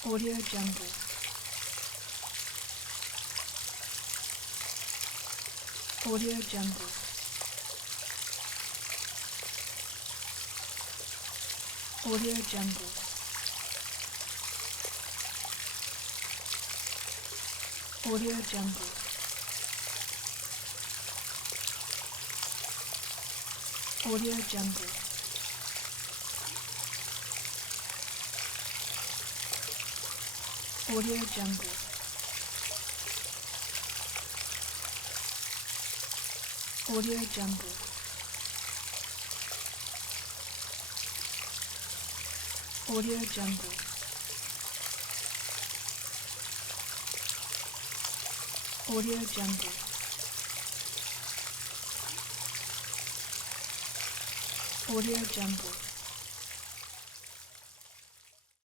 Audio Jungle. Audio Jungle. Audio Jungle. Audio Jungle. Audio Jungle. Audio Jungle. Audio Jungle. Audio Jungle. Audio Jungle. Audio Jungle.